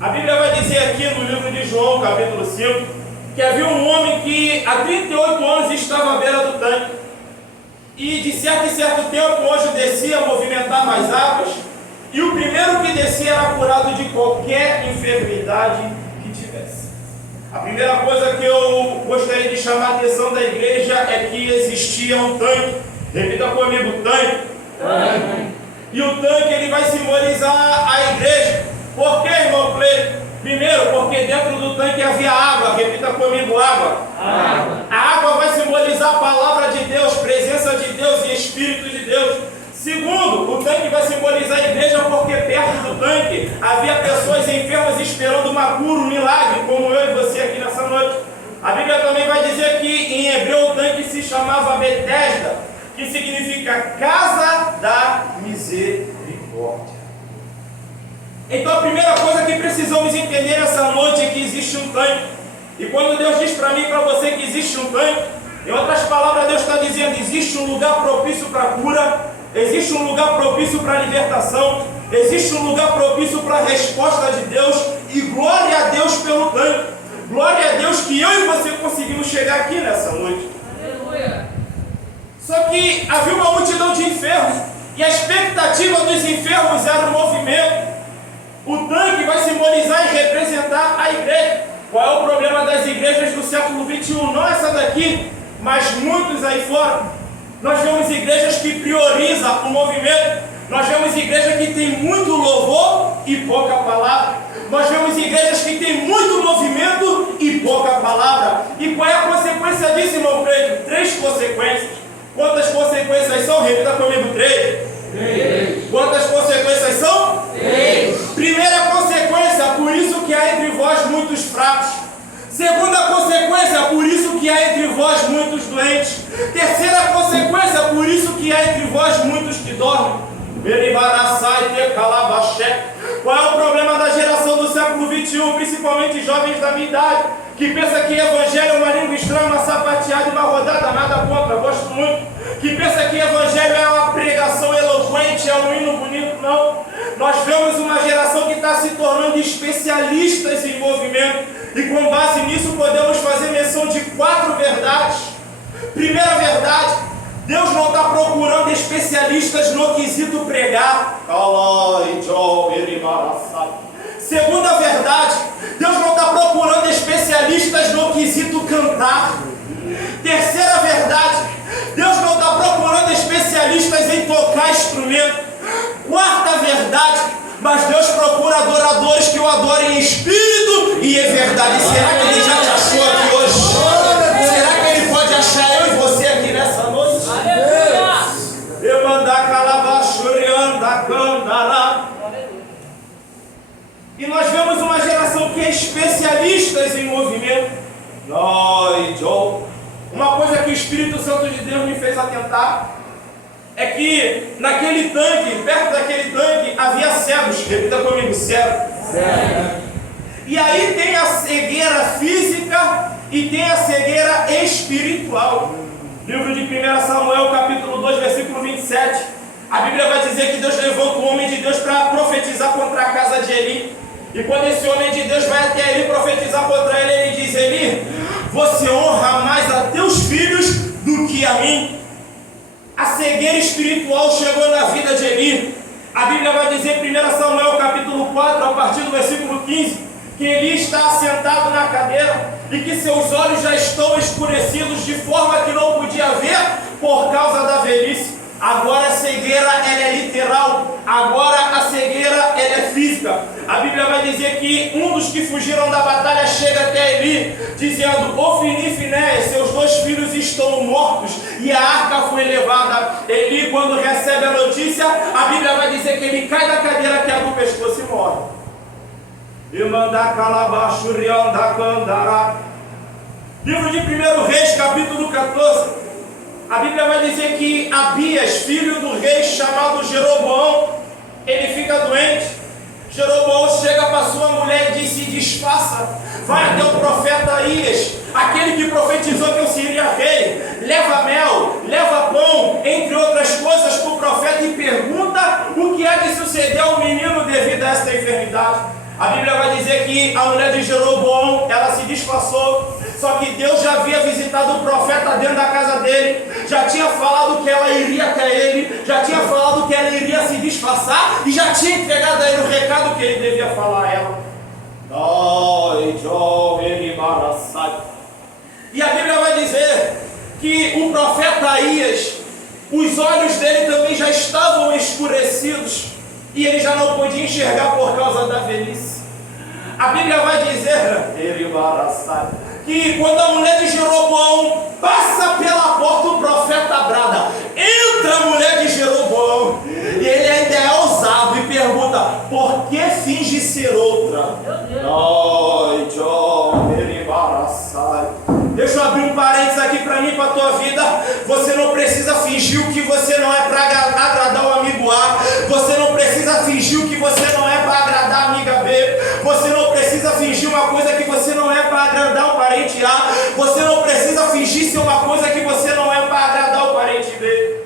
A Bíblia vai dizer aqui no livro de João, capítulo 5, que havia um homem que há 38 anos estava à beira do tanque. E de certo em certo tempo o anjo descia, movimentava as águas, e o primeiro que descia era curado de qualquer enfermidade que tivesse. A primeira coisa que eu gostaria de chamar a atenção da igreja é que existia um tanque. Repita comigo, tanque. E o tanque ele vai simbolizar a igreja. Por que, irmão Cleide? Primeiro, porque dentro do tanque havia água. Repita comigo, água. A água vai simbolizar a palavra de Deus, presença de Deus e Espírito de Deus. Segundo, o tanque vai simbolizar a igreja porque perto do tanque havia pessoas enfermas esperando uma cura, um milagre, como eu e você aqui nessa noite. A Bíblia também vai dizer que em hebreu o tanque se chamava Betesda, que significa casa da misericórdia. Então a primeira coisa que precisamos entender nessa noite é que existe um tanque. E quando Deus diz para mim e para você que existe um tanque, em outras palavras Deus está dizendo, existe um lugar propício para a cura, existe um lugar propício para a libertação, existe um lugar propício para a resposta de Deus, e glória a Deus pelo tanque. Glória a Deus que eu e você conseguimos chegar aqui nessa noite. Aleluia. Só que havia uma multidão de enfermos, e a expectativa dos enfermos era o movimento. O tanque vai simbolizar e representar a igreja. Qual é o problema das igrejas do século 21? Não essa daqui, mas muitos aí fora. Nós vemos igrejas que priorizam o movimento. Nós vemos igrejas que tem muito louvor e pouca palavra. Nós vemos igrejas que tem muito movimento e pouca palavra. E qual é a consequência disso, irmão Pedro? 3 consequências. Quantas consequências são? Repita comigo, 3. Quantas consequências são? 3. Primeira consequência, por isso que há entre vós muitos fracos. Segunda consequência, por isso que há entre vós muitos doentes. Terceira consequência, por isso que há entre vós muitos que dormem. Qual é o problema da geração do século 21, principalmente jovens da minha idade, que pensa que evangelho é uma língua estranha, uma sapateada e uma rodada, nada contra, gosto muito, que pensa que evangelho é uma pregação eloquente, é um hino bonito, não. Nós vemos uma geração que está se tornando especialistas em movimento, e com base nisso podemos fazer menção de 4 verdades. Primeira verdade, Deus não está procurando especialistas no quesito pregar. Segunda verdade, Deus não está procurando especialistas no quesito cantar. Terceira verdade, Deus não está procurando especialistas em tocar instrumento. Quarta verdade, mas Deus procura adoradores que o adorem em espírito e em verdade. Será que Ele já te achou aqui hoje? Será que Ele pode achar eu e você aqui nessa noite? E nós vemos uma geração que é especialista em movimento. Uma coisa que o Espírito Santo de Deus me fez atentar é que naquele tanque, perto daquele tanque, havia cegos. Repita comigo, cego. E aí tem a cegueira física e tem a cegueira espiritual. Livro de 1 Samuel, capítulo 2, versículo 27. A Bíblia vai dizer que Deus levanta um homem de Deus para profetizar contra a casa de Eli. E quando esse homem de Deus vai até Eli profetizar contra ele, ele diz: Eli, você honra mais a teus filhos do que a mim. A cegueira espiritual chegou na vida de Eli. A Bíblia vai dizer em 1 Samuel capítulo 4, a partir do versículo 15, que Eli está assentado na cadeira e que seus olhos já estão escurecidos de forma que não podia ver por causa da velhice. Agora a cegueira ela é literal, agora a cegueira ela é física. A Bíblia vai dizer que um dos que fugiram da batalha chega até Eli, dizendo: Ofni e Finéias, seus 2 filhos estão mortos e a arca foi levada. Eli, quando recebe a notícia, a Bíblia vai dizer que ele cai da cadeira, quebra o pescoço e morre. Livro de 1 Reis, capítulo 14. A Bíblia vai dizer que Abias, filho do rei chamado Jeroboão, ele fica doente. Jeroboão chega para sua mulher e diz: se desfaça, vai até o profeta Aías, aquele que profetizou que eu seria rei, leva mel, leva pão, entre outras coisas, para o profeta e pergunta o que é que sucedeu ao menino devido a essa enfermidade. A Bíblia vai dizer que a mulher de Jeroboão, ela se disfarçou, só que Deus já havia visitado o profeta dentro da casa dele, já tinha falado que ela iria até ele, já tinha falado que ela iria se disfarçar e já tinha entregado a ele o recado que ele devia falar a ela. E a Bíblia vai dizer que o profeta Aías, os olhos dele também já estavam escurecidos e ele já não podia enxergar por causa da velhice. A Bíblia vai dizer que quando a mulher de Jeroboão passa pela porta, o profeta brada: entra a mulher de Jeroboão. E ele ainda é ousado e pergunta: por que finge ser outra? Deixa eu abrir um parênteses aqui para mim, para a tua vida. Você não precisa fingir o que você não é para agradar o amigo A. Você não precisa fingir o que você não é para agradar a amiga B. Você não precisa fingir uma coisa que você não é para agradar o parente A. Você não precisa fingir ser uma coisa que você não é para agradar o parente B.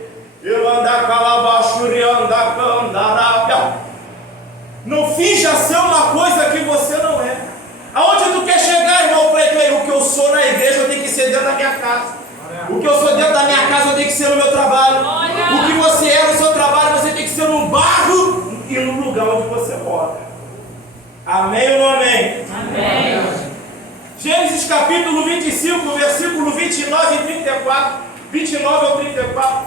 Não finja ser uma coisa que você não é. Aonde tu quer chegar, irmão Cleiton? O que eu sou na igreja eu tenho que ser dentro da minha casa. O que eu sou dentro da minha casa eu tenho que ser no meu trabalho. O que você é no seu trabalho você tem que ser no bairro e no lugar onde você mora. Amém ou não amém? Amém. Gênesis capítulo 25, versículo 29 e 34, 29 ao 34.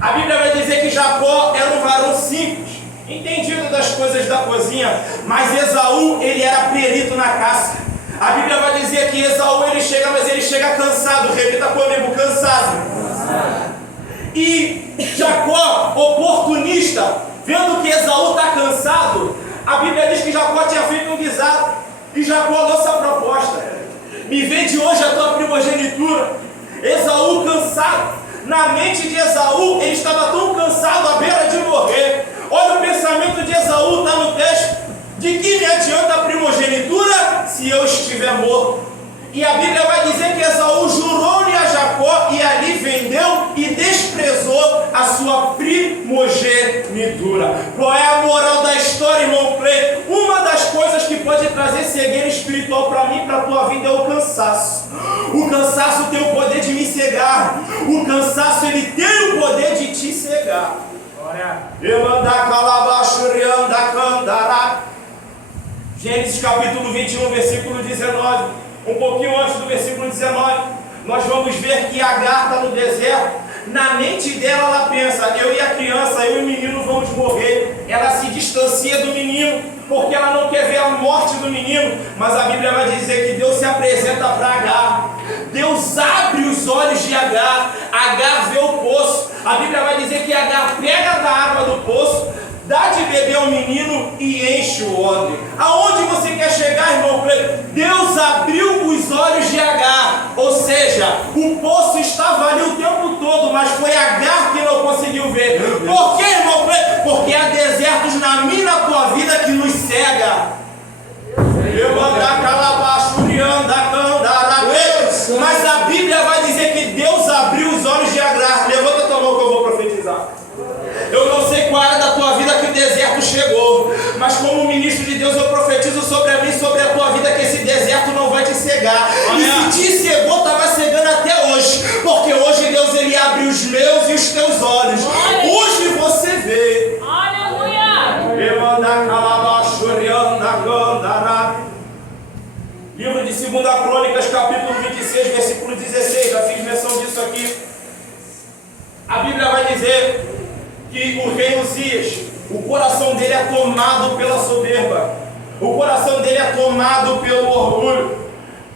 A Bíblia vai dizer que Jacó era um varão simples, entendido das coisas da cozinha, mas Esaú, ele era perito na caça. A Bíblia vai dizer que Esaú, ele chega, mas ele chega cansado. Repita comigo: cansado. E Jacó, oportunista, vendo que Esaú está cansado, a Bíblia diz que Jacó tinha feito um guisado, e Jacó lança a proposta: me vende hoje a tua primogenitura. Esaú cansado, na mente de Esaú, ele estava tão cansado à beira de morrer. Olha o pensamento de Esaú, está no texto: de que me adianta a primogenitura se eu estiver morto? E a Bíblia vai dizer que Esaú jurou-lhe a Jacó e ali vendeu e desprezou a sua primogenitura. Qual é a moral da história, irmão Cleiton? Uma das coisas que pode trazer cegueira espiritual para mim e para a tua vida é o cansaço. O cansaço tem o poder de me cegar. O cansaço, ele tem o poder de te cegar. Gênesis capítulo 21, versículo 19. Um pouquinho antes do versículo 19, nós vamos ver que Agar está no deserto. Na mente dela, ela pensa: eu e a criança, eu e o menino vamos morrer. Ela se distancia do menino, porque ela não quer ver a morte do menino. Mas a Bíblia vai dizer que Deus se apresenta para Agar. Deus abre os olhos de Agar. Agar vê o poço. A Bíblia vai dizer que Agar pega da água do poço, dá de beber ao menino e enche o odre. Aonde você quer chegar, irmão? Deus abriu os olhos de Agar. Ou seja, o poço estava ali o tempo todo, mas foi Agar que não conseguiu ver. Por quê, irmão? Porque há desertos na minha e na tua vida que nos cega. Mas a Bíblia vai dizer que Deus abriu os olhos de Agar. Levanta a tua mão que eu vou profetizar. Eu não sei qual área da tua vida que o deserto chegou, mas como ministro de Deus eu profetizo sobre a mim e sobre a tua vida que esse deserto não vai te cegar. E se te cegou, estava cegando até hoje, porque hoje Deus, ele abre os meus e os teus olhos. Hoje você vê. Aleluia! Livro de 2 Crônicas, capítulo 26, versículo 16. Já fiz menção disso aqui. A Bíblia vai dizer que o rei Uzias, o coração dele é tomado pela soberba, o coração dele é tomado pelo orgulho,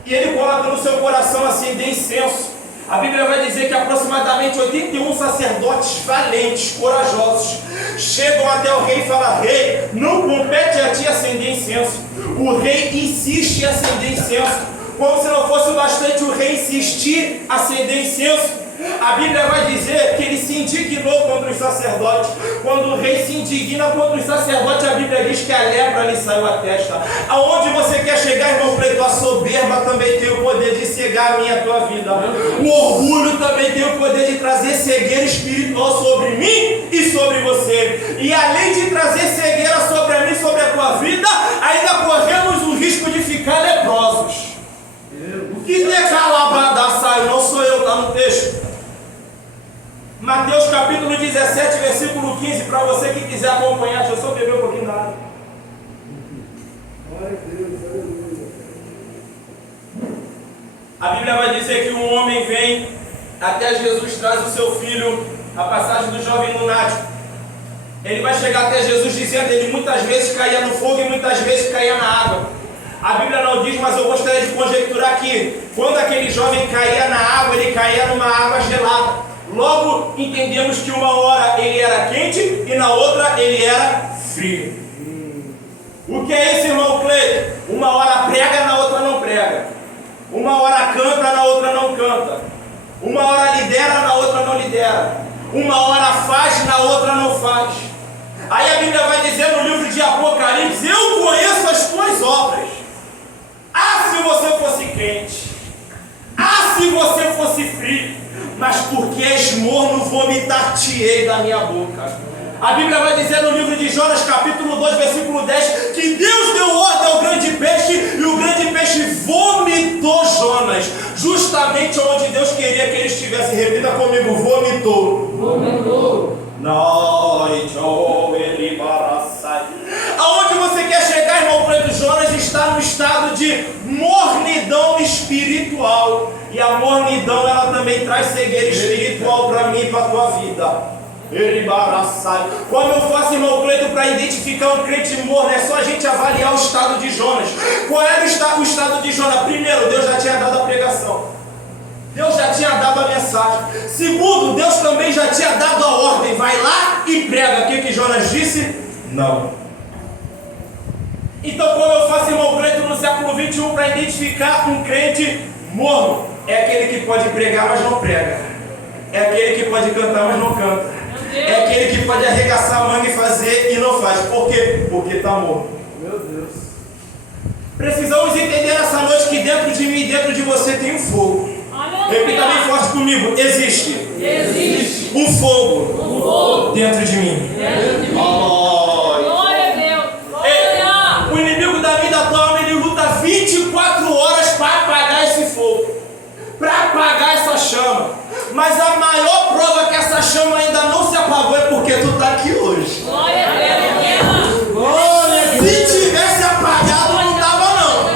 e ele coloca no seu coração acender incenso. A Bíblia vai dizer que aproximadamente 81 sacerdotes valentes, corajosos, chegam até o rei e falam: rei, não compete a ti acender incenso. O rei insiste em acender incenso. Como se não fosse o bastante o rei insistir em acender incenso, a Bíblia vai dizer que ele se indignou contra os sacerdotes. Quando o rei se indigna contra os sacerdotes, a Bíblia diz que a lepra lhe saiu à testa. Aonde você quer chegar, irmão Cleiton? A soberba também tem o poder de cegar a minha e a tua vida. O orgulho também tem o poder de trazer cegueira espiritual sobre mim e sobre você. E além de trazer cegueira sobre a mim e sobre a tua nova vida, ainda corremos o risco de ficar leprosos. O que decalabada saiu, não sou eu, está no texto. Mateus capítulo 17, versículo 15, para você que quiser acompanhar, deixa eu só beber um pouquinho da água. A Bíblia vai dizer que um homem vem até Jesus, traz o seu filho, a passagem do jovem lunático. Ele vai chegar até Jesus dizendo, ele muitas vezes caía no fogo e muitas vezes caía na água. A Bíblia não diz, mas eu gostaria de conjecturar que quando aquele jovem caía na água, ele caía numa água gelada. Logo entendemos que uma hora ele era quente e na outra ele era frio. O que é isso, irmão Cleiton? Uma hora prega, na outra não prega. Uma hora canta, na outra não canta. Uma hora lidera, na outra não lidera. Uma hora faz, na outra não faz. Aí a Bíblia vai dizer no livro de Apocalipse, eu conheço as tuas obras. Ah, se você fosse crente. Ah, se você fosse frio. Mas porque és morno, vomitar-te-ei da minha boca. A Bíblia vai dizer no livro de Jonas, capítulo 2, versículo 10, que Deus deu ordem ao grande peixe e o grande peixe vomitou Jonas, justamente onde Deus queria que ele estivesse. Repita comigo, vomitou. Vomitou. Aonde você quer chegar, irmão Preto? Jonas está no estado de mornidão espiritual. E a mornidão, ela também traz cegueira espiritual para mim e para a tua vida. Como eu faço, irmão Cleiton, para identificar um crente morno? É só a gente avaliar o estado de Jonas. Qual era o estado de Jonas? Primeiro, Deus já tinha dado a pregação. Deus já tinha dado a mensagem. Segundo, Deus também já tinha dado a ordem. Vai lá e prega. O que Jonas disse? Não. Então, como eu faço, irmão Cleiton, no século 21, para identificar um crente morno? É aquele que pode pregar, mas não prega. É aquele que pode cantar, mas não canta. É aquele que pode arregaçar a manga e fazer e não faz. Por quê? Porque está morto. Meu Deus. Precisamos entender essa noite que dentro de mim e dentro de você tem um fogo. Repita bem forte comigo. Existe um fogo dentro de mim. Glória a Deus. Ei, o inimigo da vida atual, ele luta 24 horas para apagar esse fogo, para apagar essa chama. Mas a maior prova que essa chama ainda não se apagou é porque tu está aqui hoje. Glória a Deus. Se tivesse apagado, não estava não.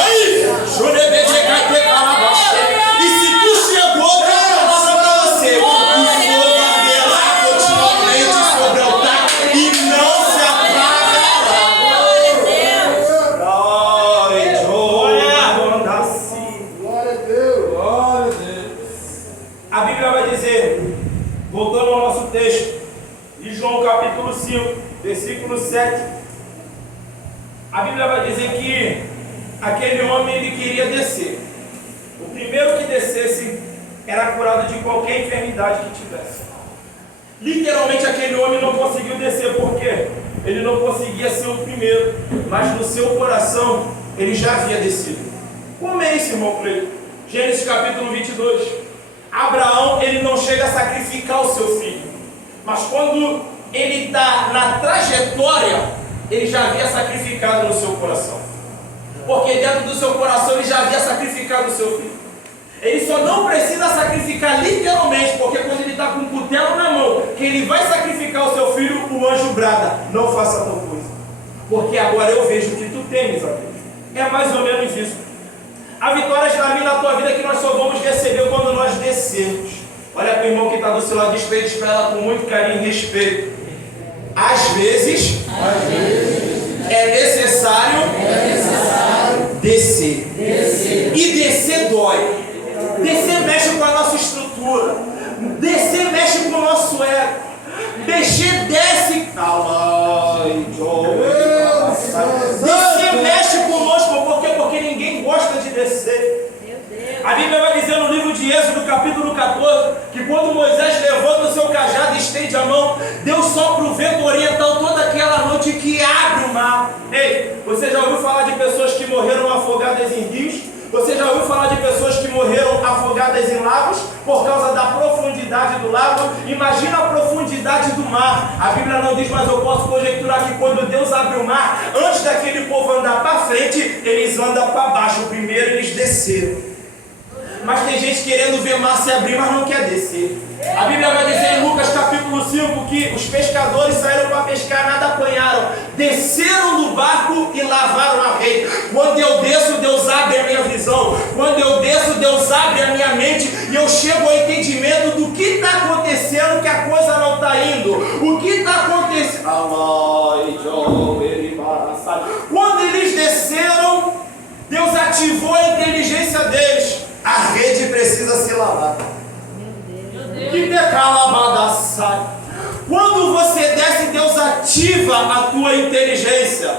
Aí, e se tu chegou, tem uma palavra para você. O fogo arderá continuamente sobre o altar e não se apagará. Glória a Deus. Glória a Deus. A Bíblia vai dizer, voltando ao nosso texto, de João capítulo 5, versículo 7, a Bíblia vai dizer que aquele homem, ele queria descer. O primeiro que descesse era curado de qualquer enfermidade que tivesse. Literalmente aquele homem não conseguiu descer, por quê? Ele não conseguia ser o primeiro, mas no seu coração ele já havia descido. Como é isso, irmão Cleiton? Gênesis capítulo 22. Abraão, ele não chega a sacrificar o seu filho, mas quando ele está na trajetória, ele já havia sacrificado no seu coração, porque dentro do seu coração ele já havia sacrificado o seu filho. Ele só não precisa sacrificar literalmente, porque quando ele está com um cutelo na mão, que ele vai sacrificar o seu filho, o anjo brada, não faça tal coisa, porque agora eu vejo que tu temes a Deus. É mais ou menos isso. A vitória está na tua vida que nós só vamos receber quando nós descermos. Olha para o irmão que está do seu lado direito, para ela com muito carinho e respeito. Às vezes é necessário descer. E descer dói. Descer mexe com a nossa estrutura. Descer mexe com o nosso ego. Descer desce. Descer mexe conosco, porque ninguém gosta de descer. A Bíblia vai dizer no livro de Êxodo, capítulo 14, que quando Moisés levanta o seu cajado e estende a mão, Deus sopra o vento oriental toda aquela noite que abre o mar. Ei, você já ouviu falar de pessoas que morreram afogadas em rios? Você já ouviu falar de pessoas que morreram afogadas em lagos? por causa da profundidade do lago. Imagina a profundidade do mar. A Bíblia não diz, mas eu posso conjecturar que quando Deus abre o mar, antes daquele povo andar para frente, eles andam para baixo. Primeiro eles desceram. Mas tem gente querendo ver mar se abrir, mas não quer descer. A Bíblia vai dizer em Lucas capítulo 5 que os pescadores saíram para pescar, nada apanharam, desceram do barco e lavaram a rede. Quando eu desço, Deus abre a minha visão. Quando eu desço, Deus abre a minha mente e eu chego ao entendimento do que está acontecendo, que a coisa não está indo. O que está acontecendo? Quando eles desceram, Deus ativou a inteligência deles. A rede precisa ser lavada. Que decalabada sai. Quando você desce, Deus ativa a tua inteligência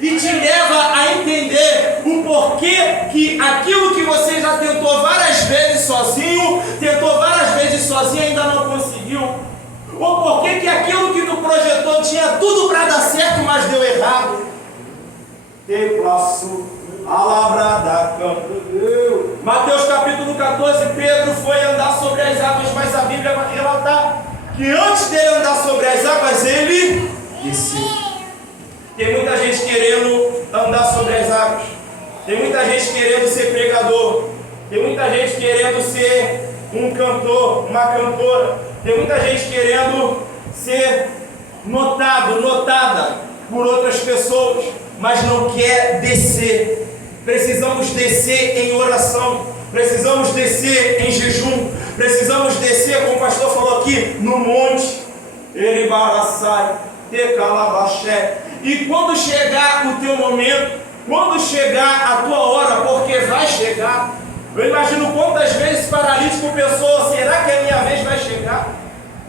e te leva a entender o porquê que aquilo que você já tentou várias vezes sozinho, ainda não conseguiu. Ou porquê que aquilo que tu projetou tinha tudo para dar certo, mas deu errado. Te passo a labrada campo. Mateus capítulo 14, Pedro foi andar sobre as águas, mas a Bíblia vai relatar que antes dele andar sobre as águas, ele desceu. Tem muita gente querendo andar sobre as águas. Tem muita gente querendo ser pregador. Tem muita gente querendo ser um cantor, uma cantora. Tem muita gente querendo ser notado, notada por outras pessoas, mas não quer descer. Precisamos descer em oração, precisamos descer em jejum, precisamos descer, como o pastor falou aqui, no monte, Eribaraçai, Tecalabaxé. E quando chegar o teu momento, quando chegar a tua hora, porque vai chegar, eu imagino quantas vezes paralítico pensou, será que a minha vez vai chegar?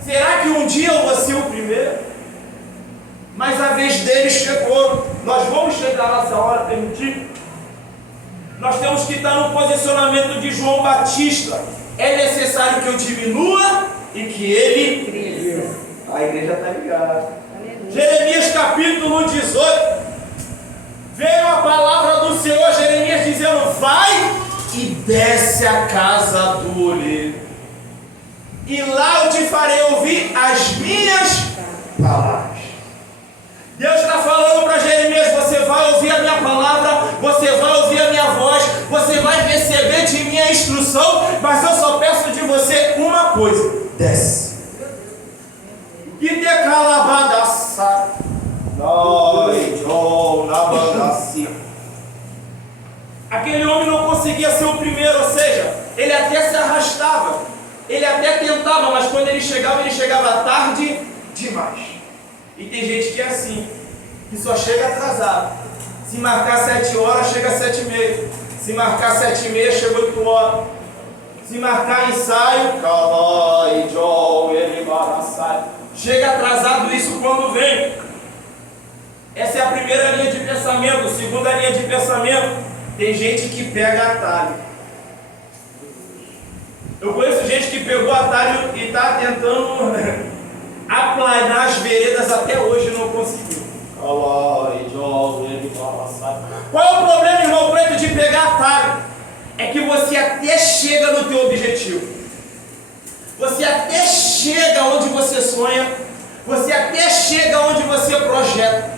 Será que um dia eu vou ser o primeiro? Mas a vez dele chegou, nós vamos chegar nessa hora, permitir? Nós temos que estar no posicionamento de João Batista. É necessário que eu diminua e que ele cresça. A igreja está ligada. Jeremias capítulo 18. Veio a palavra do Senhor, Jeremias dizendo: vai e desce a casa do oleiro, e lá eu te farei ouvir as minhas palavras. Deus está falando para Jeremias: você vai ouvir a minha palavra, você vai ouvir a minha voz, você vai receber de minha instrução, mas eu só peço de você uma coisa: desce. E decalabadaça, aquele homem não conseguia ser o primeiro, ou seja, ele até se arrastava, ele até tentava, mas quando ele chegava tarde demais. E tem gente que é assim, que só chega atrasado. Se marcar 7 horas, chega às 7h30. Se marcar 7h30, chega 8 horas. Se marcar ensaio, chega atrasado, isso quando vem. Essa é a primeira linha de pensamento. Segunda linha de pensamento, tem gente que pega atalho. Eu conheço gente que pegou atalho e está tentando aplanar as veredas até hoje e não conseguiu. Qual é o problema, irmão preto, de pegar atalho? É que você até chega no teu objetivo. Você até chega onde você sonha. Você até chega onde você projeta,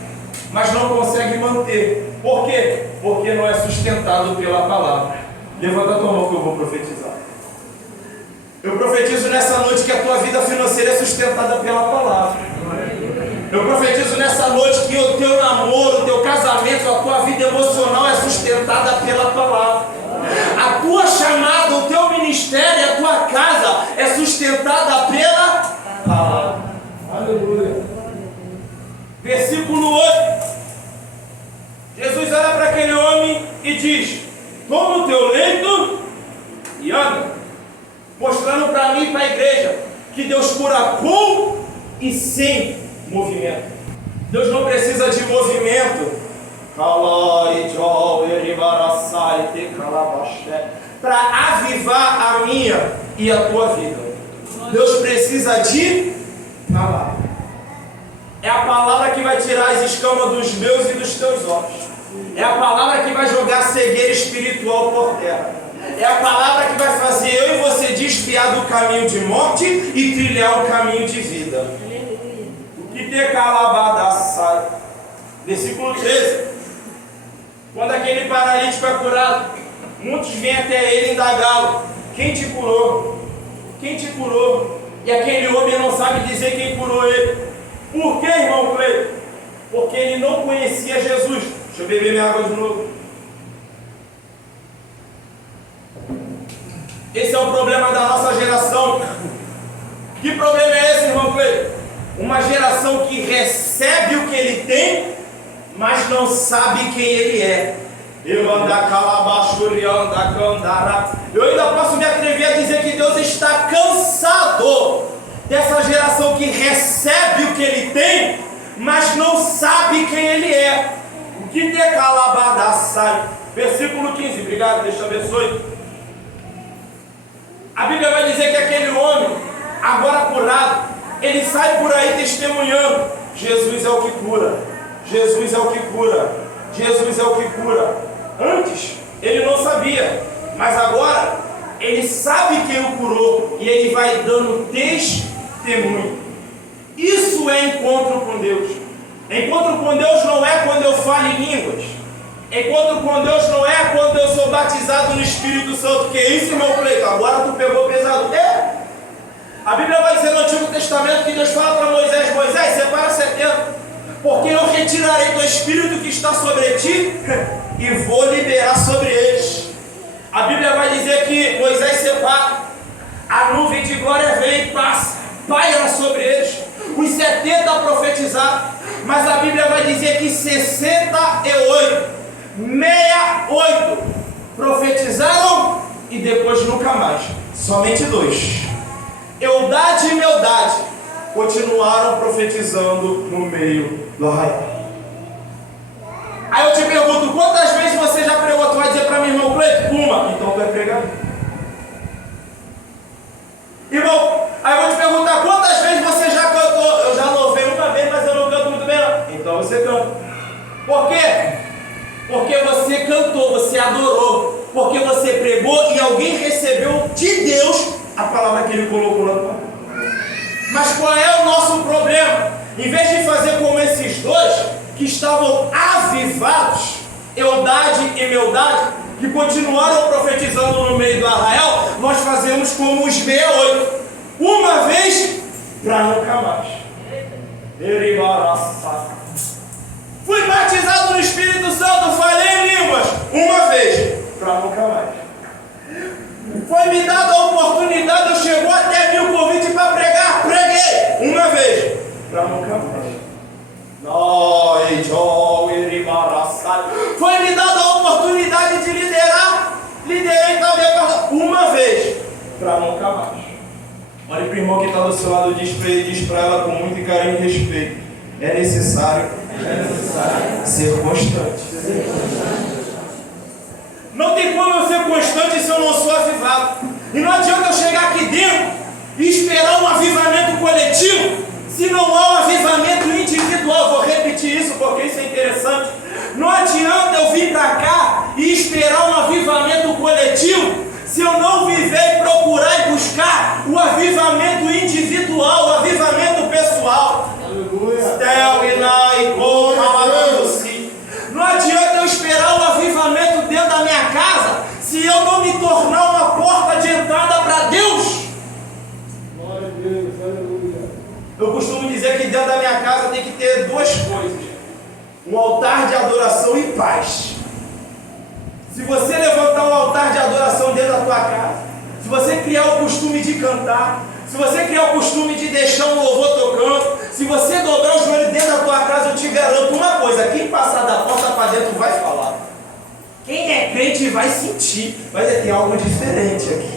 mas não consegue manter. Por quê? Porque não é sustentado pela palavra. Levanta a tua mão que eu vou profetizar. Eu profetizo nessa noite que a tua vida financeira é sustentada pela palavra. Eu profetizo nessa noite que o teu namoro, o teu casamento, a tua vida emocional é sustentada pela palavra. A tua chamada, o teu ministério, a tua casa é sustentada pela palavra. Aleluia. Versículo 8. Jesus olha para aquele homem e diz: toma o teu leito e anda. Mostrando para mim e para a igreja que Deus cura com e sem movimento. Deus não precisa de movimento para avivar a minha e a tua vida. Deus precisa de palavra. É a palavra que vai tirar as escamas dos meus e dos teus olhos. É a palavra que vai jogar a cegueira espiritual por terra. é a palavra que vai fazer eu e você desviar do caminho de morte e trilhar o caminho de vida. O que te calabada sai. Versículo 13. Quando aquele paralítico é curado, muitos vêm até ele indagá-lo: quem te curou? Quem te curou? E aquele homem não sabe dizer quem curou ele. Por que, irmão Cleito? Porque ele não conhecia Jesus. Deixa eu beber minha água de novo. Esse é o problema da nossa geração. Que problema é esse, irmão Cleito? Uma geração que recebe o que ele tem, mas não sabe quem ele é. Eu ainda posso me atrever a dizer que Deus está cansado dessa geração que recebe o que ele tem, mas não sabe quem ele é. O que te calabada sai. Versículo 15. Obrigado, Deus te abençoe. A Bíblia vai dizer que aquele homem, agora curado, ele sai por aí testemunhando: Jesus é o que cura, Jesus é o que cura, Jesus é o que cura. Antes ele não sabia, mas agora ele sabe quem o curou e ele vai dando testemunho. Isso é encontro com Deus. Encontro com Deus não é quando eu falo em línguas. Encontro com Deus não é quando eu sou batizado no Espírito Santo. Que isso, irmão Cleito? Agora tu pegou pesado. A Bíblia vai dizer no Antigo Testamento que Deus fala para Moisés: Moisés, separa 70, porque eu retirarei do Espírito que está sobre ti e vou liberar sobre eles. A Bíblia vai dizer que Moisés separa, a nuvem de glória vem e passa, paira sobre eles. Os 70 profetizaram, mas a Bíblia vai dizer que 68 profetizaram e depois nunca mais. Somente 2, Eldade e Meldade, continuaram profetizando no meio do arraial. Aí eu te pergunto: quantas vezes você já pregou? Tu vai dizer para mim, irmão Cleito? Uma. Então tu é pregador. Irmão, aí eu vou te perguntar: quantas vezes você já cantou? Eu já louvei uma vez, mas eu não canto muito bem não. Então você canta. Por quê? Porque você cantou, você adorou, porque você pregou e alguém recebeu de Deus a palavra que ele colocou na tua boca. Mas qual é o nosso problema? Em vez de fazer como esses dois que estavam avivados, Eldade e Meldade, que continuaram profetizando no meio do arraial, nós fazemos como os 68, uma vez para nunca mais. Fui batizado no Espírito Santo, falei em línguas, uma vez para nunca mais. Foi me dada a oportunidade, eu chegou até mim o convite para pregar, preguei uma vez para nunca mais. Foi me dada a oportunidade de liderar, liderei talvez uma vez para nunca mais. Olha para o irmão que está do seu lado, diz para ela com muito carinho e respeito: é necessário ser constante. Não tem como eu ser constante se eu não sou avivado. E não adianta eu chegar aqui dentro e esperar um avivamento coletivo se não há um avivamento individual. Vou repetir isso porque isso é interessante. Não adianta eu vir para cá e esperar um avivamento coletivo se eu não viver e procurar e buscar o avivamento individual, o avivamento pessoal. Não adianta eu esperar o avivamento dentro da minha casa se eu não me tornar uma porta de entrada para Deus. Glória a Deus, aleluia. Eu costumo dizer que dentro da minha casa tem que ter duas coisas: um altar de adoração e paz. Se você levantar um altar de adoração dentro da tua casa, se você criar o costume de cantar, se você criar o costume de deixar um louvor tocando, se você dobrar os joelhos dentro da tua casa, eu te garanto uma coisa: quem passar da porta para dentro vai falar. Quem é crente vai sentir, mas tem algo diferente aqui.